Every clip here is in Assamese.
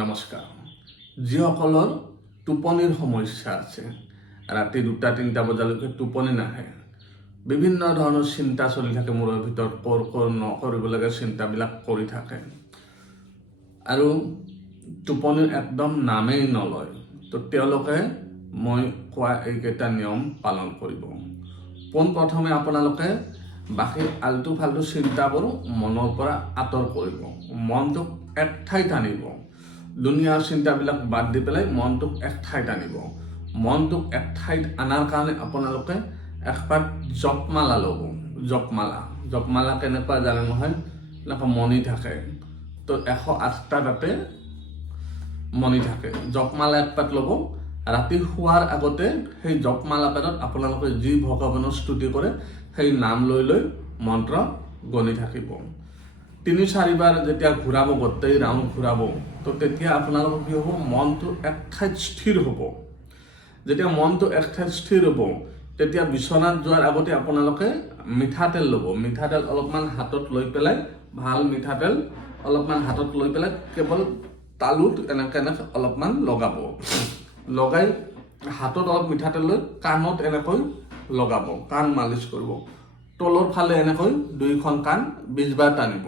নমস্কাৰ। যিসকলৰ টোপনিৰ সমস্যা আছে, ৰাতি 2-3টা বজালৈকে টোপনি নাহে, বিভিন্ন ধৰণৰ চিন্তা চলি থাকে মূৰৰ ভিতৰত, কৰ নকৰিব লাগে চিন্তাবিলাক কৰি থাকে আৰু টোপনিৰ একদম নামেই নলয়, তো তেওঁলোকে মই কোৱা এইকেইটা নিয়ম পালন কৰিব। পোনপ্ৰথমে আপোনালোকে বাকী আলটু ফাল্টু চিন্তাবোৰ মনৰ পৰা আঁতৰ কৰিব, মনটোক এক ঠাইত আনিব। দুনিয়াৰ চিন্তাবিলাক বাদ দি পেলাই মনটোক এক ঠাইত আনিব। মনটোক এক ঠাইত আনাৰ কাৰণে আপোনালোকে একপাত জপমালা ল'ব। জপমালা কেনেকুৱা জানে নহয়, এনেকুৱা মণি থাকে, তো 108টা তাতে মণি থাকে। জপমালা একপাত ল'ব, ৰাতি শোৱাৰ আগতে সেই জপমালা পাতত আপোনালোকে যি ভগৱানৰ স্তুতি কৰে সেই নাম লৈ লৈ মন্ত্ৰ গণি থাকিব। 3-4 বাৰ যেতিয়া ঘূৰাব, গোটেই ৰাউণ্ড ঘূৰাব, তো তেতিয়া আপোনালোকৰ কি হ'ব, মনটো এক ঠাইত স্থিৰ হ'ব। যেতিয়া মনটো এক ঠাইত স্থিৰ হ'ব, তেতিয়া বিচনাত যোৱাৰ আগতে আপোনালোকে মিঠাতেল ল'ব। মিঠাতেল অলপমান হাতত লৈ পেলাই, ভাল মিঠাতেল অলপমান হাতত লৈ পেলাই কেৱল তালুত এনেকৈ অলপমান লগাব। লগাই হাতত অলপ মিঠাতেল লৈ কাণত এনেকৈ লগাব, কাণ মালিচ কৰিব। তলৰ ফালে এনেকৈ 2খন কাণ 20 বাৰ টানিব,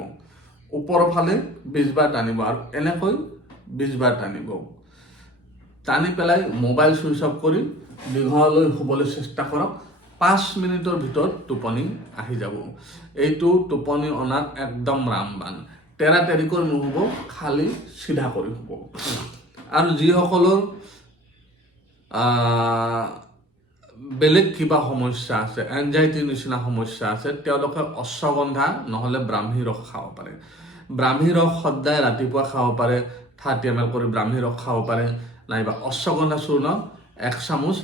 ওপৰৰ ফালে 20 বাৰ টানিব আৰু এনেকৈ 20 বাৰ টানিব। টানি পেলাই মোবাইল চুইচ অফ কৰি দীঘললৈ শুবলৈ চেষ্টা কৰক। 5 মিনিটৰ ভিতৰত টোপনি আহি যাব। এইটো টোপনি অনাত একদম ৰামবান। তেৰাতেৰিকৈ নুশুব, খালি চিধা কৰি শুব। আৰু যিসকলৰ বেলেগ কিবা সমস্যা আছে, এনজাইটিৰ নিচিনা সমস্যা আছে, তেওঁলোকে অশ্বগন্ধা নহ'লে ব্ৰাহ্মী ৰস খাব পাৰে। ব্ৰাহ্মী ৰস সদায় ৰাতিপুৱা খাব পাৰে, 30 ml কৰি ব্ৰাহ্মী ৰস খাব পাৰে, নাইবা অশ্বগন্ধা চূৰ্ণ 1 চামুচ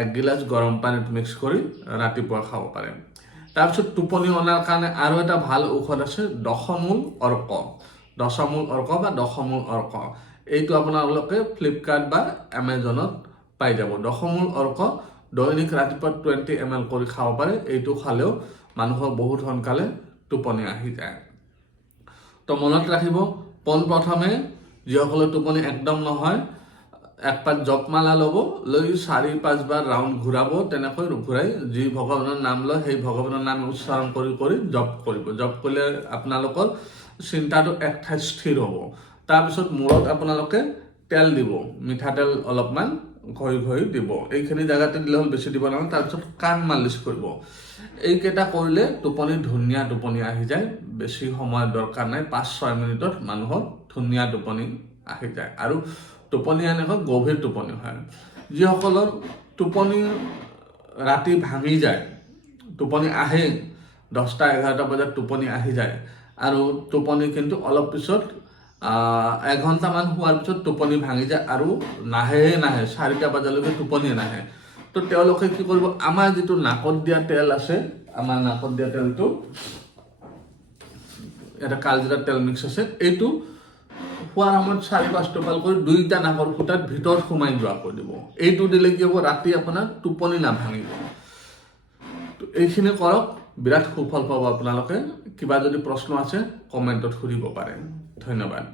1 গিলাচ গৰম পানীত মিক্স কৰি ৰাতিপুৱা খাব পাৰে। তাৰপিছত টোপনি অনাৰ কাৰণে আৰু এটা ভাল ঔষধ আছে, দশমূল অৰ্ক। দশমূল অৰ্ক বা দশমূল অৰ্ক, এইটো আপোনালোকে ফ্লিপকাৰ্ট বা এমাজনত পাই যাব। দশমূল অৰ্ক দৈনিক ৰাতিপুৱা 20 ml কৰি খাব পাৰে। এইটো খালেও মানুহৰ বহুত সোনকালে টোপনি আহি যায়। তো মনত ৰাখিব, পোনপ্ৰথমে যিসকলৰ টোপনি একদম নহয়, একপাত জপমালা ল'ব, লৈ 4-5 বাৰ ৰাউণ্ড ঘূৰাব। তেনেকৈ ঘূৰাই যি ভগৱানৰ নাম লয় সেই ভগৱানৰ নাম উচ্চাৰণ কৰি কৰি জপ কৰিব। জপ কৰিলে আপোনালোকৰ চিন্তাটো এক ঠাইত স্থিৰ হ'ব। তাৰপিছত মূৰত আপোনালোকে তেল দিব, মিঠাতেল অলপমান ঘঁহি দিব। এইখিনি জেগাতে দিলে হ'ল, বেছি দিব নালাগে। তাৰপিছত কাণ মালিচ কৰিব। এইকেইটা কৰিলে টোপনি ধুনীয়া টোপনি আহি যায়। বেছি সময়ৰ দৰকাৰ নাই, 5-6 মিনিটত মানুহৰ ধুনীয়া টোপনি আহি যায় আৰু টোপনি এনেকৈ গভীৰ টোপনি হয়। যিসকলৰ টোপনি ৰাতি ভাঙি যায়, টোপনি আহে 10-11টা বজাত টোপনি আহি যায় আৰু টোপনি কিন্তু অলপ পিছত 1 ঘণ্টামান শোৱাৰ পিছত টোপনি ভাঙি যায় আৰু নাহে 4টা বজালৈকে টোপনি নাহে, তো তেওঁলোকে কি কৰিব, আমাৰ যিটো নাকত দিয়া তেল আছে, আমাৰ নাকত দিয়া তেলটো এটা কালজিৰা তেল মিক্স আছে, এইটো শোৱাৰ সময়ত 4-5 টোপাল কৰি 2টা নাকৰ ফুটাত ভিতৰত সোমাই যোৱা কৰি দিব। এইটো দিলে কি হ'ব, ৰাতি আপোনাৰ টোপনি নাভাঙিব। তো এইখিনি কৰক, বিৰাট সুফল পাব আপোনালোকে। কিবা যদি প্ৰশ্ন আছে কমেণ্টত সুধিব পাৰে। ধন্যবাদ।